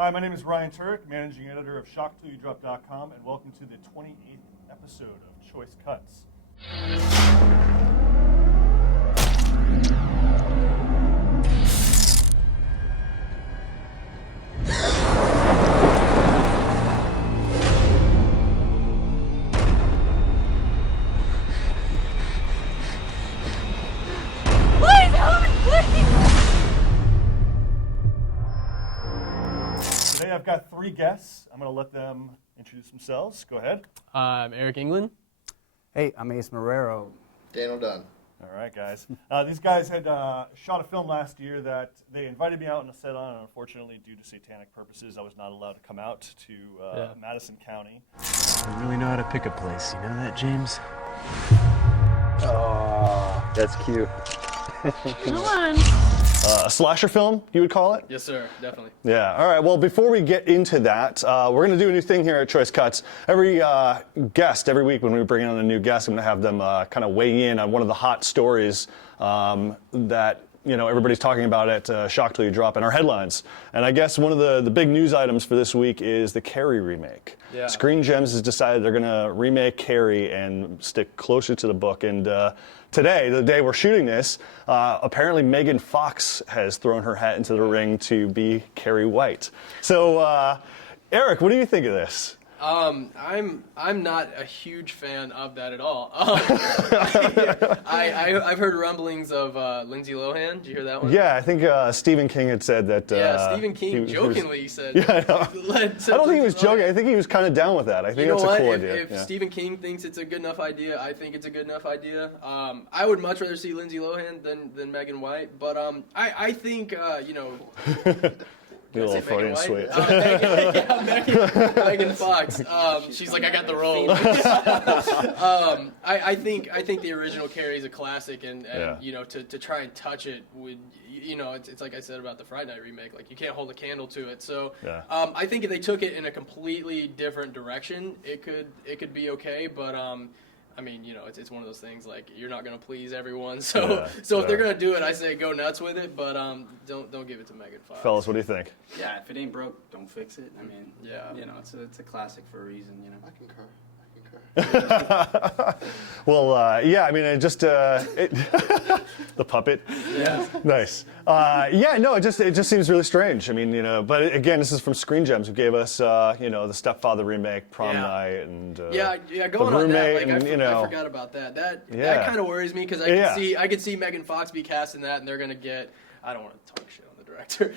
Hi, my name is Ryan Turek, managing editor of ShockTillYouDrop.com, and welcome to the 28th episode of Choice Cuts. Today I've got three guests. I'm going to let them introduce themselves. Go ahead. I'm Eric England. Hey, I'm Ace Marrero. Daniel Dunn. All right, guys. These guys had shot a film last year that they invited me out on a set on, and unfortunately, due to satanic purposes, I was not allowed to come out to Madison County. I really know how to pick a place. You know that, James? Oh, that's cute. Come on. A slasher film, you would call it? Yes, sir. Definitely. Yeah. All right. Well, before we get into that, we're going to do a new thing here at Choice Cuts. Every guest, every week when we bring on a new guest, I'm going to have them kind of weigh in on one of the hot stories that everybody's talking about at Shock Till You Drop in our headlines. And I guess one of the big news items for this week is the Carrie remake. Yeah. Screen Gems has decided they're going to remake Carrie and stick closer to the book. And today, the day we're shooting this, apparently Megan Fox has thrown her hat into the ring to be Carrie White. So, Eric, what do you think of this? I'm not a huge fan of that at all. I've heard rumblings of Lindsay Lohan. Did you hear that one? Yeah, I think Stephen King had said that. Yeah, Stephen King jokingly said. Yeah, I know. I don't think he was joking. I think he was kind of down with that. I think that's a cool idea. If Stephen King thinks it's a good enough idea, I think it's a good enough idea. I would much rather see Lindsay Lohan than Megan White, but I think A little Freudian sweet. Megan Fox. She's like, I got the role. I think the original Carrie is a classic, and to try and touch it would, it's like I said about the Friday Night remake, like you can't hold a candle to it. So I think if they took it in a completely different direction, it could be okay, but I mean, it's one of those things, like, you're not going to please everyone. So if they're going to do it, I say go nuts with it, but don't give it to Megan Fox. Fellas, what do you think? Yeah, if it ain't broke, don't fix it. I mean, it's a classic for a reason, I concur. Well, I mean, it just the puppet. Yeah. Nice. It just seems really strange. I mean, but again, this is from Screen Gems, who gave us, the Stepfather remake, Prom Night, and going on that. Like, I forgot about that. That kind of worries me because I could see Megan Fox be cast in that, and they're gonna get. I don't want to talk shit on the director.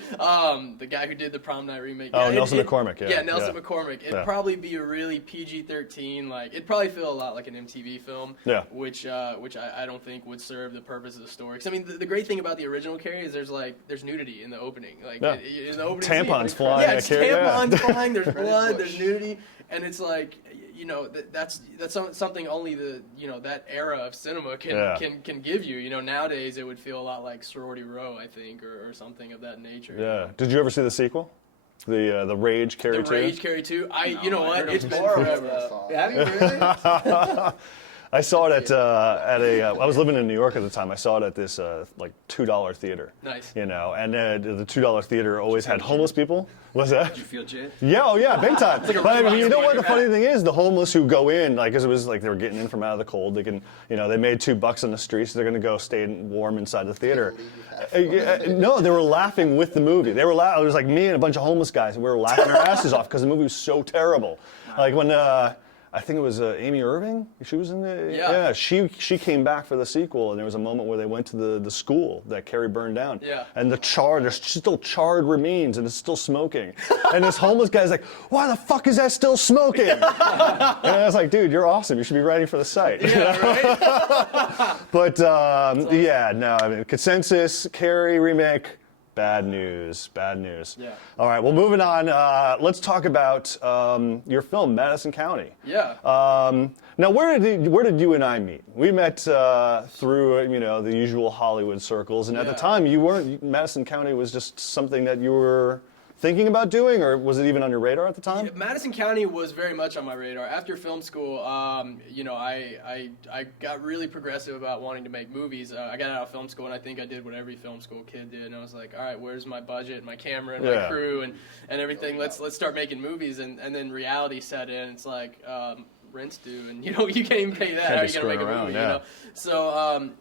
The guy who did the Prom Night remake. Oh, Nelson McCormick. Yeah, Nelson McCormick. It'd probably be a really PG-13, like, it'd probably feel a lot like an MTV film. Yeah. Which I don't think would serve the purpose of the story. Because I mean, the great thing about the original Carrie is there's nudity in the opening. Like in the opening tampons scene, flying. Yeah, tampons flying. There's blood. There's nudity, and it's like. That's something only that era of cinema can give you. Nowadays it would feel a lot like Sorority Row, I think, or something of that nature. Yeah. Did you ever see the sequel? The Rage Carrie 2? The Rage Carrie 2? It's been forever. Have you really? I saw it I was living in New York at the time. I saw it at this $2 theater. Nice. And the $2 theater always had homeless people. What's that? Did you feel jit? Yeah, big time. But I mean, you know what the funny thing is? The homeless who go in, because it was like they were getting in from out of the cold. They can, they made $2 on the street, so they're going to go stay warm inside the theater. No, they were laughing with the movie. They were It was like me and a bunch of homeless guys, and we were laughing our asses off because the movie was so terrible. Like when. I think it was Amy Irving. She was in the. Yeah. She came back for the sequel, and there was a moment where they went to the school that Carrie burned down. Yeah. And there's still charred remains, and it's still smoking. And this homeless guy's like, "Why the fuck is that still smoking?" And I was like, "Dude, you're awesome. You should be writing for the site." Yeah, right. But I mean, consensus Carrie remake. Bad news. Yeah. All right, well, moving on. Let's talk about your film, Madison County. Yeah. Now, where did you and I meet? We met through the usual Hollywood circles, and at the time, Madison County was just something that you were thinking about doing, or was it even on your radar at the time? Yeah, Madison County was very much on my radar. After film school, you know, I got really progressive about wanting to make movies. I got out of film school, and I think I did what every film school kid did. And I was like, all right, where's my budget, and my camera, and my crew, and everything? Let's start making movies. And then reality set in. It's like, rent's due, and you know you can't even pay that. How are you gonna make a movie? You know?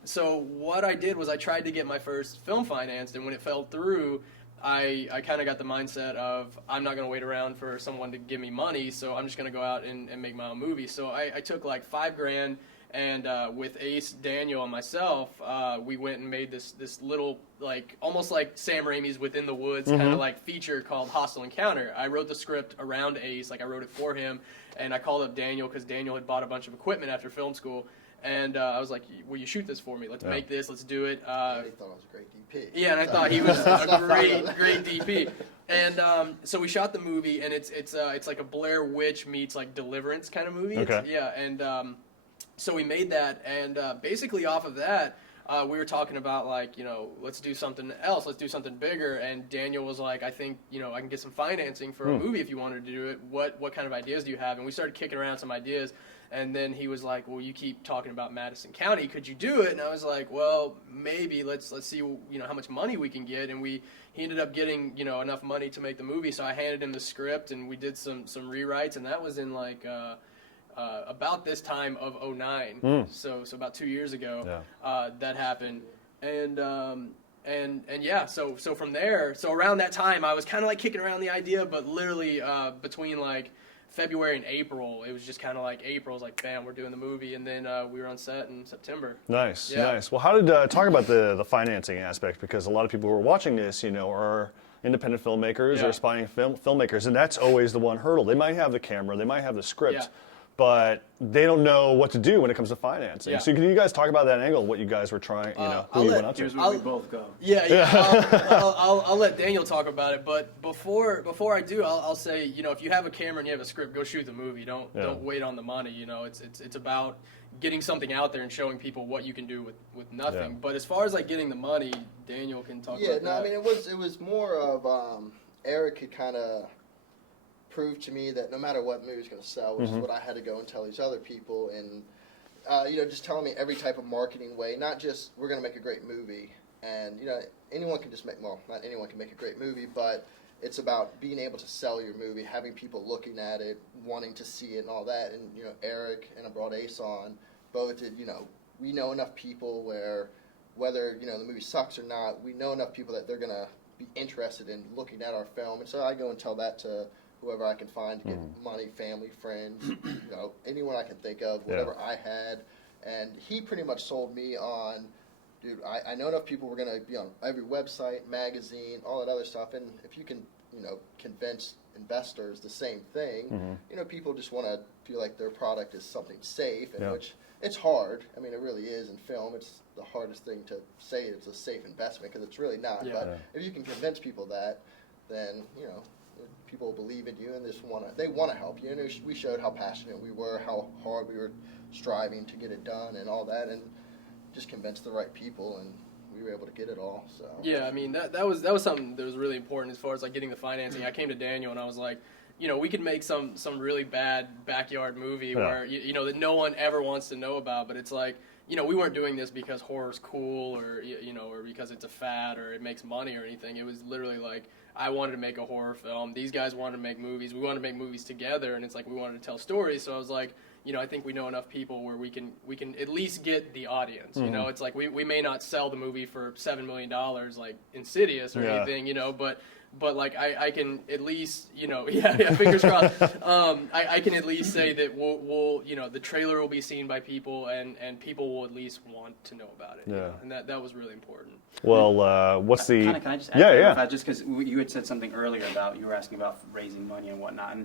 So what I did was I tried to get my first film financed, and when it fell through, I kind of got the mindset of I'm not gonna wait around for someone to give me money, so I'm just gonna go out and make my own movie. So I took like $5,000, and with Ace, Daniel, and myself, we went and made this little, like, almost like Sam Raimi's Within the Woods kind of like feature called Hostile Encounter. I wrote the script around Ace, like I wrote it for him, and I called up Daniel because Daniel had bought a bunch of equipment after film school. And I was like, will you shoot this for me? Let's make this. Let's do it. He thought I was a great DP. Yeah, and I thought he was a great DP. And so we shot the movie, and it's like a Blair Witch meets like Deliverance kind of movie. Okay. And so we made that, and basically off of that, we were talking about, like, you know, let's do something else. Let's do something bigger. And Daniel was like, I think, you know, I can get some financing for a movie if you wanted to do it. What kind of ideas do you have? And we started kicking around some ideas. And then he was like, well, you keep talking about Madison County. Could you do it? And I was like, well, maybe. Let's see, you know, how much money we can get. And he ended up getting, you know, enough money to make the movie. So I handed him the script, and we did some rewrites. And that was in like about this time of 2009. So about 2 years ago, that happened. And yeah, so from there, so around that time, I was kind of like kicking around the idea, but literally between like February and April, it was just kind of like April was like, bam, we're doing the movie, and then we were on set in September. Nice. Well, how did talk about the financing aspect, because a lot of people who are watching this, you know, are independent filmmakers or aspiring filmmakers, and that's always the one hurdle. They might have the camera, they might have the script, but they don't know what to do when it comes to financing. So can you guys talk about that angle, what you guys were trying, you know, who you went out to? Here's where we both go. I'll let Daniel talk about it, but before I do, I'll say, you know, if you have a camera and you have a script, go shoot the movie. Don't wait on the money. You know, it's about getting something out there and showing people what you can do with nothing. But as far as like getting the money, Daniel can talk about that. Yeah, no, I mean it was more of Eric had kind of proved to me that no matter what movie was going to sell, which is what I had to go and tell these other people, and you know, just telling me every type of marketing way, not just we're going to make a great movie, and you know, anyone can just make, well, not anyone can make a great movie, but it's about being able to sell your movie, having people looking at it, wanting to see it, and all that. And you know, Eric and I brought Ace on, both did, you know, we know enough people where whether, you know, the movie sucks or not, we know enough people that they're going to be interested in looking at our film, and so I go and tell that to whoever I can find to get money, family, friends, you know, anyone I can think of, whatever I had. And he pretty much sold me on, dude, I know enough people were going to be on every website, magazine, all that other stuff. And if you can, you know, convince investors the same thing, you know, people just want to feel like their product is something safe, and which it's hard. I mean, it really is in film. It's the hardest thing to say it's a safe investment, because it's really not. But if you can convince people that, then, you know, people believe in you, and they want to help you. And we showed how passionate we were, how hard we were striving to get it done, and all that, and just convinced the right people, and we were able to get it all. So yeah, I mean that was something that was really important as far as like getting the financing. I came to Daniel and I was like, you know, we could make some really bad backyard movie where you know that no one ever wants to know about, but it's like, you know, we weren't doing this because horror's cool, or you know, or because it's a fad or it makes money or anything. It was literally like, I wanted to make a horror film. These guys wanted to make movies. We wanted to make movies together, and it's like we wanted to tell stories. So I was like, you know, I think we know enough people where we can at least get the audience. You know, it's like we may not sell the movie for $7 million like Insidious or anything, you know, but like I can at least, you know, fingers crossed. I can at least say that we'll you know, the trailer will be seen by people, and people will at least want to know about it. You know? And that was really important. Well, what's the? Can I just add just because you had said something earlier about, you were asking about raising money and whatnot,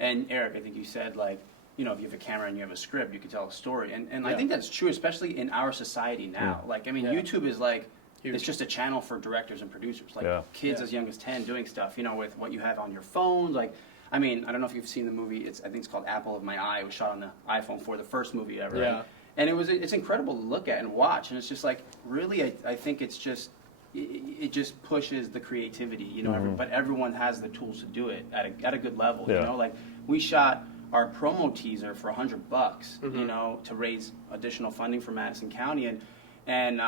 and Eric, I think you said, like, you know, if you have a camera and you have a script, you can tell a story, and I think that's true, especially in our society now. Like, I mean, YouTube is like, it's just a channel for directors and producers, like kids as young as 10 doing stuff, you know, with what you have on your phone. Like, I mean, I don't know if you've seen the movie. I think it's called Apple of My Eye. It was shot on the iPhone 4, the first movie ever. And it's incredible to look at and watch, and it's just like, really, I think it's just it just pushes the creativity, you know. Mm-hmm. But everyone has the tools to do it at a good level, Yeah. you know. Like we shot our promo teaser for $100, Mm-hmm. you know, to raise additional funding for Madison County, and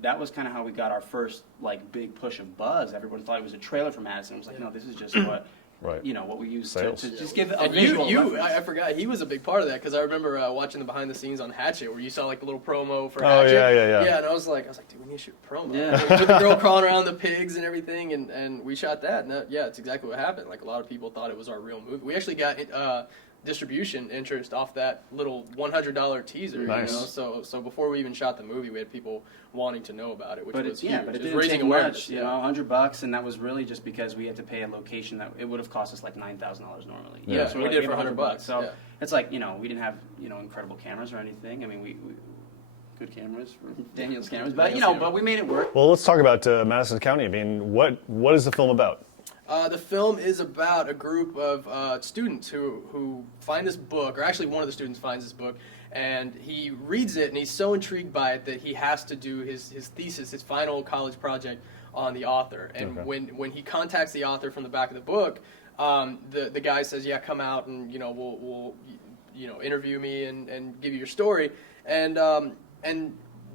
that was kind of how we got our first like big push of buzz. Everyone thought it was a trailer for Madison. It was like, no, this is just what. Right. You know, what we use Sales. to just give a And visual reference. I forgot he was a big part of that because I remember watching the behind the scenes on Hatchet where you saw like the little promo for Oh, Hatchet. yeah. Yeah, and I was like, dude, we need to shoot a promo. Yeah. With the girl crawling around the pigs and everything, and we shot that. And yeah, it's exactly what happened. Like a lot of people thought it was our real movie. We actually got distribution interest off that little $100 teaser. Nice. You know, so before we even shot the movie, we had people wanting to know about it, which was huge. But it Just didn't raising take awareness. much, you know, $100, and that was really just because we had to pay a location that it would have cost us like $9,000 normally. Yeah, so we we're did it like, for "Give $100. So Yeah. it's like, you know, we didn't have, you know, incredible cameras or anything. I mean, we good cameras for Daniel's cameras, but you know, but we made it work. Well, let's talk about Madison County. I mean, what is the film about? The film is about a group of students who find this book, or actually one of the students finds this book, and he reads it, and he's so intrigued by it that he has to do his thesis, his final college project on the author. And Okay. when he contacts the author from the back of the book, the guy says, yeah, come out and, you know, we'll you know, interview me and give you your story. And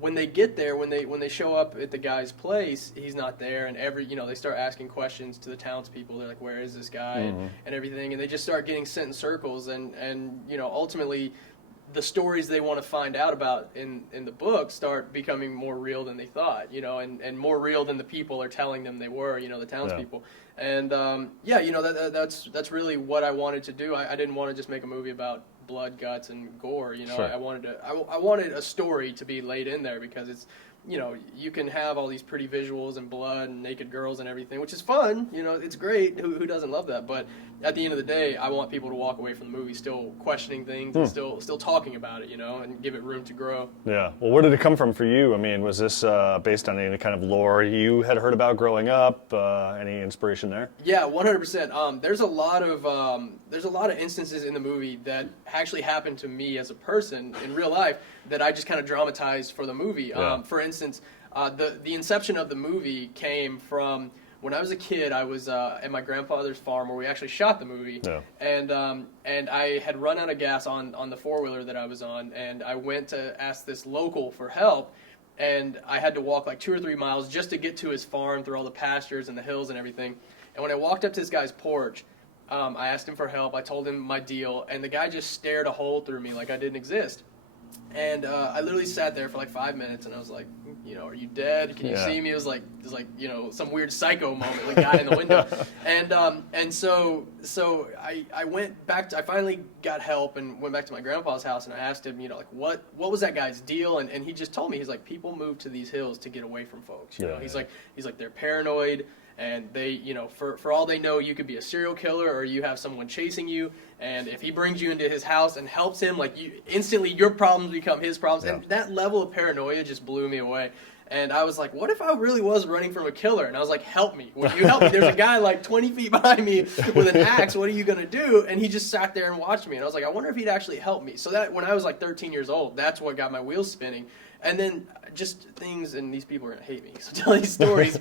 when they get there, when they show up at the guy's place, he's not there, and they start asking questions to the townspeople. They're like, "Where is this guy?" and everything, and they just start getting sent in circles, and you know, ultimately, the stories they want to find out about in the book start becoming more real than they thought, you know, and more real than the people are telling them they were, you know, the townspeople. And yeah, you know, that's really what I wanted to do. I didn't want to just make a movie about blood, guts, and gore. You know, Sure. I wanted a story to be laid in there because it's, you know, you can have all these pretty visuals and blood and naked girls and everything, which is fun. You know, it's great. Who doesn't love that? But at the end of the day, I want people to walk away from the movie still questioning things and still talking about it, you know, and give it room to grow. Yeah. Well, where did it come from for you? I mean, was this based on any kind of lore you had heard about growing up? Any inspiration there? Yeah, 100%. There's a lot of instances in the movie that actually happened to me as a person in real life that I just kind of dramatized for the movie. Yeah. For instance, the inception of the movie came from when I was a kid. I was at my grandfather's farm where we actually shot the movie, Yeah. and I had run out of gas on the four-wheeler that I was on, and I went to ask this local for help. And I had to walk like 2 or 3 miles just to get to his farm through all the pastures and the hills and everything. And when I walked up to this guy's porch, I asked him for help. I told him my deal, and the guy just stared a hole through me like I didn't exist. And I literally sat there for like 5 minutes, and I was like, you know, are you dead? Can you Yeah. see me? It was like you know, some weird psycho moment, like guy in the window. And so I went back to, I finally got help and went back to my grandpa's house, and I asked him, you know, like what was that guy's deal? And he just told me, he's like, people move to these hills to get away from folks. You know, he's like they're paranoid. And they, you know, for all they know, you could be a serial killer or you have someone chasing you. And if he brings you into his house and helps him, like instantly your problems become his problems. Yeah. And that level of paranoia just blew me away. And I was like, what if I really was running from a killer? And I was like, help me. Will you help me? There's a guy like 20 feet behind me with an axe. What are you going to do? And he just sat there and watched me. And I was like, I wonder if he'd actually help me. So that when I was like 13 years old, that's what got my wheels spinning. And then just things, and these people are going to hate me, so telling these stories.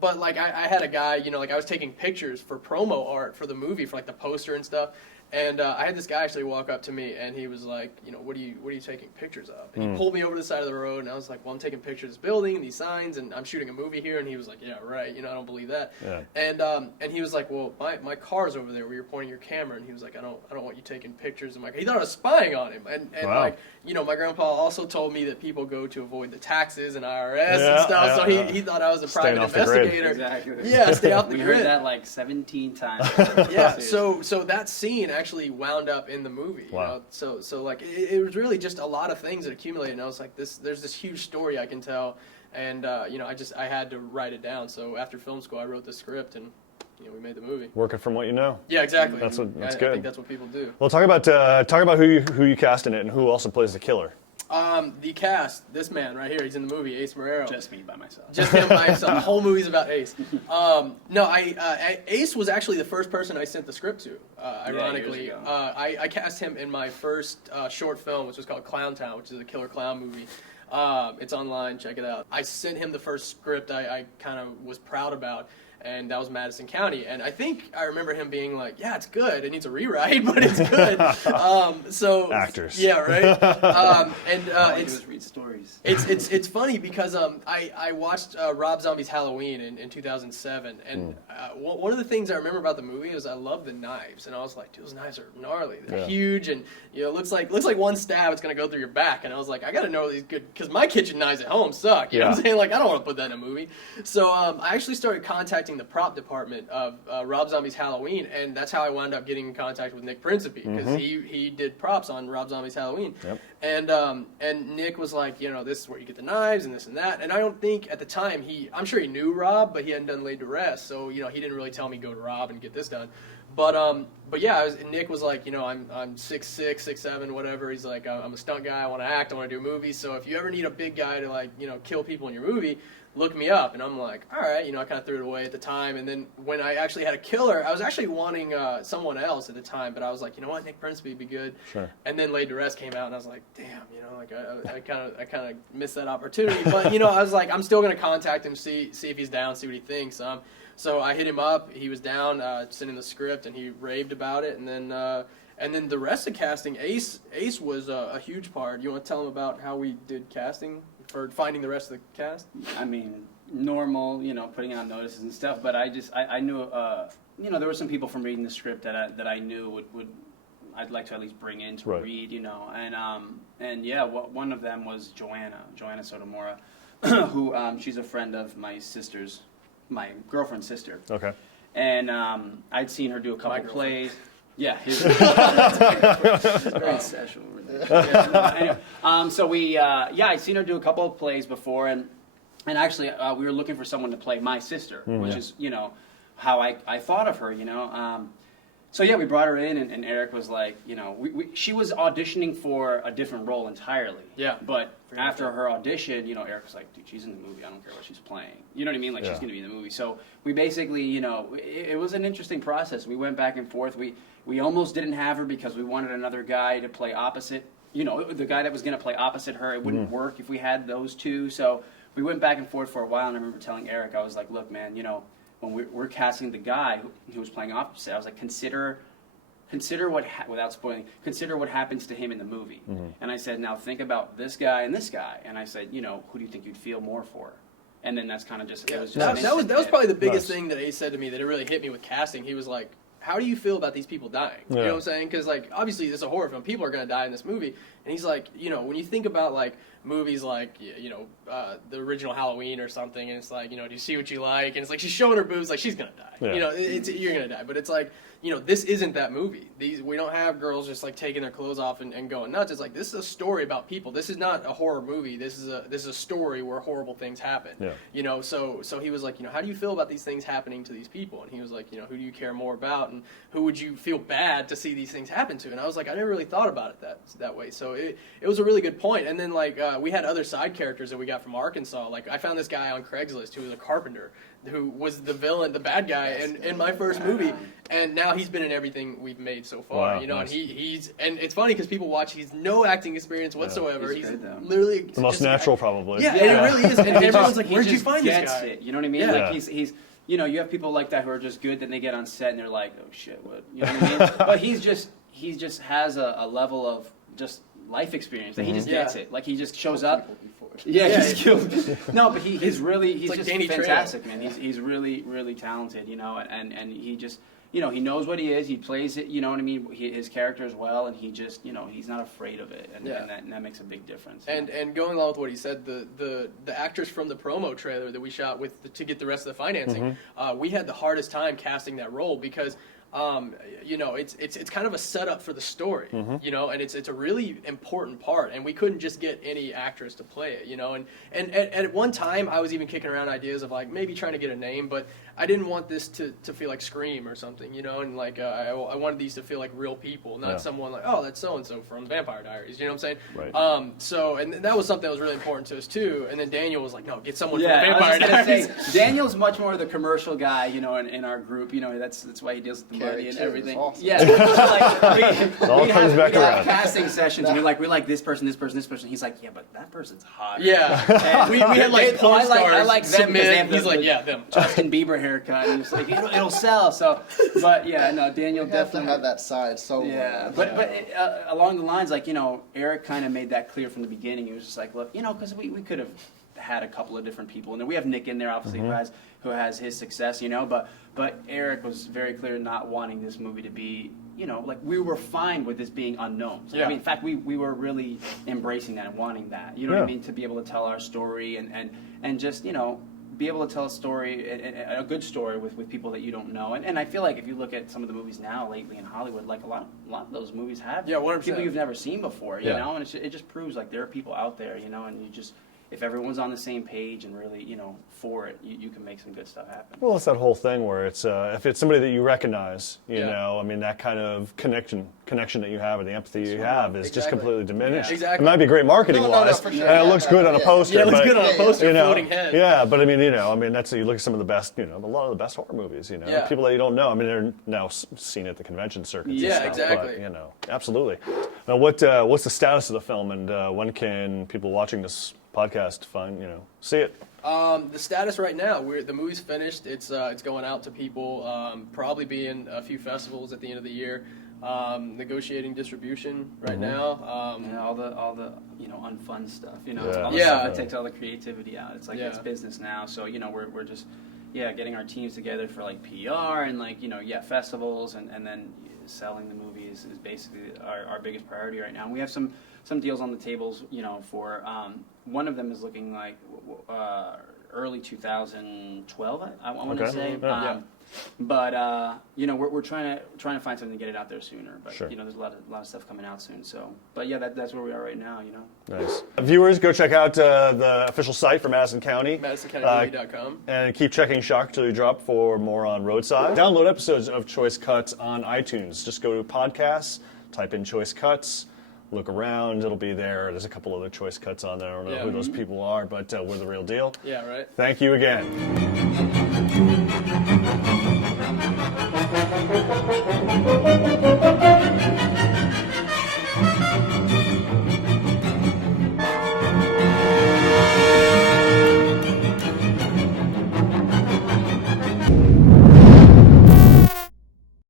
But like I had a guy, you know, like I was taking pictures for promo art for the movie, for like the poster and stuff. And I had this guy actually walk up to me, and he was like, you know, what are you taking pictures of? And he pulled me over to the side of the road, and I was like, well, I'm taking pictures of this building and these signs, and I'm shooting a movie here. And he was like, yeah, right. You know, I don't believe that. Yeah. And he was like, well, my car's over there where you're pointing your camera. And he was like, I don't want you taking pictures of my car. He thought I was spying on him. And Wow. like, you know, my grandpa also told me that people go to avoid the taxes and IRS and Yeah, stuff. So yeah. he thought I was a Staying private off the grid. investigator. Exactly. Yeah, stay off the We grid. heard that like 17 times. Yeah, Seriously. so that scene actually wound up in the movie. You Wow. know? So like it was really just a lot of things that accumulated, and I was like, there's this huge story I can tell, and you know, I had to write it down. So after film school, I wrote the script, and you know, we made the movie. Working from what you know. Yeah, exactly. That's And good. I think that's what people do. Well, talk about who you cast in it and who also plays the killer. The cast, this man right here, he's in the movie, Ace Marrero. Just me by myself. Just him by himself. The whole movie's about Ace. No, Ace was actually the first person I sent the script to. Ironically, years ago. I cast him in my first short film, which was called Clown Town, which is a killer clown movie. It's online. Check it out. I sent him the first script I kind of was proud about. And that was Madison County. And I think I remember him being like, yeah, it's good. It needs a rewrite, but it's good. So actors. Yeah, right. All I do is read stories. It's funny because I watched Rob Zombie's Halloween in 2007, and one of the things I remember about the movie is I love the knives, and I was like, dude, those knives are gnarly. They're huge, and it looks like one stab, it's gonna go through your back. And I was like, I gotta know these good, because my kitchen knives at home suck. You know what I'm saying? Like, I don't want to put that in a movie. So I actually started contacting the prop department of Rob Zombie's Halloween, and that's how I wound up getting in contact with Nick Principe, because he did props on Rob Zombie's Halloween. Yep. And Nick was like, this is where you get the knives and this and that. And I don't think at the time I'm sure he knew Rob, but he hadn't done Laid to Rest, so he didn't really tell me go to Rob and get this done. But yeah, Nick was like, I'm 6'6", 6'7", whatever. He's like, I'm a stunt guy. I want to act. I want to do movies. So if you ever need a big guy to kill people in your movie, look me up. And I'm like, all right. I kind of threw it away at the time. And then when I actually had a killer, I was actually wanting someone else at the time. But I was like, you know what, Nick Principe would be good. Sure. And then Laid to Rest came out, and I was like, damn, I kind of missed that opportunity. But I was like, I'm still gonna contact him, see if he's down, see what he thinks. So I hit him up. He was down, sent him the script, and he raved about it. And then the rest of casting, Ace was a huge part. You want to tell him about how we did casting for finding the rest of the cast? I mean, normal, putting out notices and stuff. But I knew, there were some people from reading the script that I knew would I'd like to at least bring in to read, and yeah, one of them was Joanna Sotomora, who she's a friend of my girlfriend's sister. Okay. And I'd seen her do a couple plays. Yeah, his very sexual. Anyway, so I'd seen her do a couple of plays before, and actually we were looking for someone to play my sister, which is how I thought of her, So yeah, we brought her in, and Eric was like, she was auditioning for a different role entirely. Yeah. But after her audition, Eric was like, dude, she's in the movie. I don't care what she's playing. You know what I mean? Like, she's going to be in the movie. So we basically, it was an interesting process. We went back and forth. We almost didn't have her because we wanted another guy to play opposite. The guy that was going to play opposite her, it wouldn't work if we had those two. So we went back and forth for a while, and I remember telling Eric, I was like, look, man, when we're casting the guy who was playing opposite, I was like, consider without spoiling, consider what happens to him in the movie. And I said, now think about this guy and this guy. And I said, who do you think you'd feel more for? And then that's kind of just, it was just that was probably the biggest thing that Ace said to me that it really hit me with casting. He was like, how do you feel about these people dying? You know what I'm saying? Because, obviously, this is a horror film. People are going to die in this movie. And he's like, when you think about, movies like, the original Halloween or something, and it's like, do you see what you like? And it's like, she's showing her boobs, like, she's going to die. Yeah. You're going to die. But it's like, this isn't that movie. We don't have girls just, taking their clothes off and going nuts. It's like, this is a story about people. This is not a horror movie. This is a story where horrible things happen. Yeah. So he was like, how do you feel about these things happening to these people? And he was like, who do you care more about? And who would you feel bad to see these things happen to? And I was like, I never really thought about it that way. So it was a really good point. And then, we had other side characters that we got from Arkansas. I found this guy on Craigslist who was a carpenter, who was the villain, the bad guy in my first movie, and now he's been in everything we've made so far. Wow, nice. And it's funny because people watch. He's no acting experience whatsoever. He's literally the most natural, probably. Yeah, and it really is. And everyone's like, "Where'd you find this guy?" You know what I mean? Yeah. He's you have people like that who are just good. Then they get on set and they're like, "Oh shit, what?" You know what I mean? But he just has a level of just life experience that he just gets it. He just shows up. Yeah, he's killed. No, but he's just fantastic, man. He's really, really talented, and he just, he knows what he is. He plays it, you know what I mean? His character as well, and he just, he's not afraid of it, and that makes a big difference. And going along with what he said, the actress from the promo trailer that we shot to get the rest of the financing, we had the hardest time casting that role because it's kind of a setup for the story, and it's a really important part, and we couldn't just get any actress to play it, and at one time I was even kicking around ideas of maybe trying to get a name, but I didn't want this to feel like Scream or something, and I wanted these to feel like real people, not someone like, oh, that's so-and-so from Vampire Diaries, you know what I'm saying? Right. And that was something that was really important to us too, and then Daniel was like, no, get someone from Vampire Diaries. Daniel's much more the commercial guy, in our group, that's why he deals with the money and too. everything. Awesome. Yeah, like, all comes back we'd have around. casting sessions. We like this person, this person, this person. He's like, yeah, but that person's hot. Yeah. And we had like porn stars I like them because they submit. have He's the like, yeah, them. Justin Bieber haircut. And he's like, it'll sell. So, but yeah, no, Daniel You have to definitely have that side so Yeah, well. but along the lines, like, Eric kind of made that clear from the beginning. He was just like, look, because we could have had a couple of different people, and then we have Nick in there, obviously, who has his success, but Eric was very clear not wanting this movie to be, like, we were fine with this being unknown. So, Yeah. I mean, in fact, we were really embracing that and wanting that, you know what I mean, to be able to tell our story and just, be able to tell a story, a good story with people that you don't know. And I feel like if you look at some of the movies now lately in Hollywood, like a lot of those movies have 100%. people you've never seen before, you Yeah. know, and it just proves like there are people out there, and you just, if everyone's on the same page and really, for it, you can make some good stuff happen. Well, it's that whole thing where it's if it's somebody that you recognize, Yeah. I mean, that kind of connection that you have and the empathy you right. have is just Exactly. completely diminished. Yeah. Exactly. It might be great marketing wise, for sure. and it looks good on a poster. Yeah, it looks but, good on a poster, floating you know, head. Yeah, but I mean, that's you look at some of the best, a lot of the best horror movies, Yeah. people that you don't know. I mean, they're now seen at the convention circuits. and Yeah, stuff, exactly. But, absolutely. Now, what's the status of the film, and when can people watching this podcast see it? The status right now, the movie's finished. It's going out to people. Probably be in a few festivals at the end of the year. Negotiating distribution right now. And all the unfun stuff, Yeah. all the Yeah. stuff that takes all the creativity out. It's like Yeah. it's business now, so we're just getting our teams together for like PR and festivals and then selling the movie is basically our biggest priority right now. And we have some deals on the tables, for one of them is looking like early 2012, I want to Okay. say. Yeah. But we're trying to find something to get it out there sooner. But Sure. there's a lot of stuff coming out soon. So, but yeah, that's where we are right now. Nice. Viewers, go check out the official site for Madison County. MadisonCountyMovie.com. And keep checking Shock Till You Drop for more on Roadside. Download episodes of Choice Cuts on iTunes. Just go to podcasts, type in Choice Cuts, look around, it'll be there. There's a couple other Choice Cuts on there. I don't know Yeah. who those people are, but we're the real deal. Yeah, right. Thank you again.